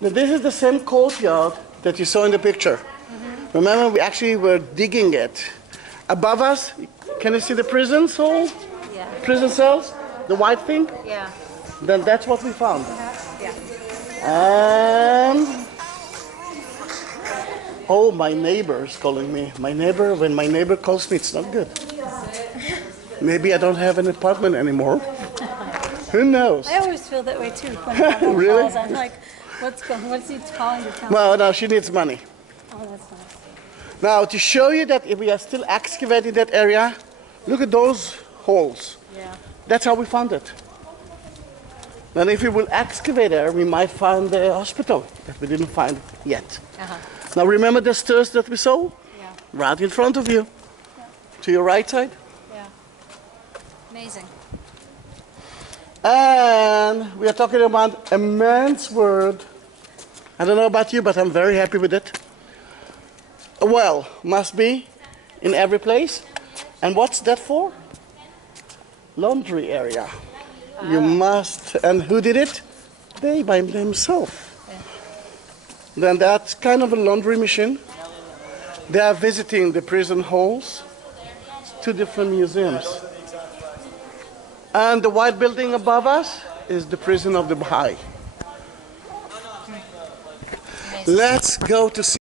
Now, this is the same courtyard that you saw in the picture. Remember, we actually were digging it. Above us, can you see the prison cell? Yeah. Prison cells? The white thing? Yeah. Then that's what we found. Yeah. And oh, my neighbor is calling me. My neighbor, when my neighbor calls me, it's not good. Maybe I don't have an apartment anymore. Who knows? I always feel that way too. When my mom Really? calls, I'm like, what's he calling to come? Well, no, she needs money. Oh, that's nice. Now, to show you that if we are still excavating that area, look at those holes. Yeah. That's how we found it. And if we will excavate there, we might find the hospital that we didn't find yet. Uh-huh. Now, remember the stairs that we saw? Yeah. Right in front of you. Yeah. To your right side. Yeah. Amazing. And we are talking about a man's word. I don't know about you, but I'm very happy with it. A well must be in every place. And what's that for? Laundry area. You must. And who did it? They by themselves. Yeah. Then that's kind of a laundry machine. They are visiting the prison halls, 2 different museums. And the white building above us is the prison of the Baha'i. Let's go to see.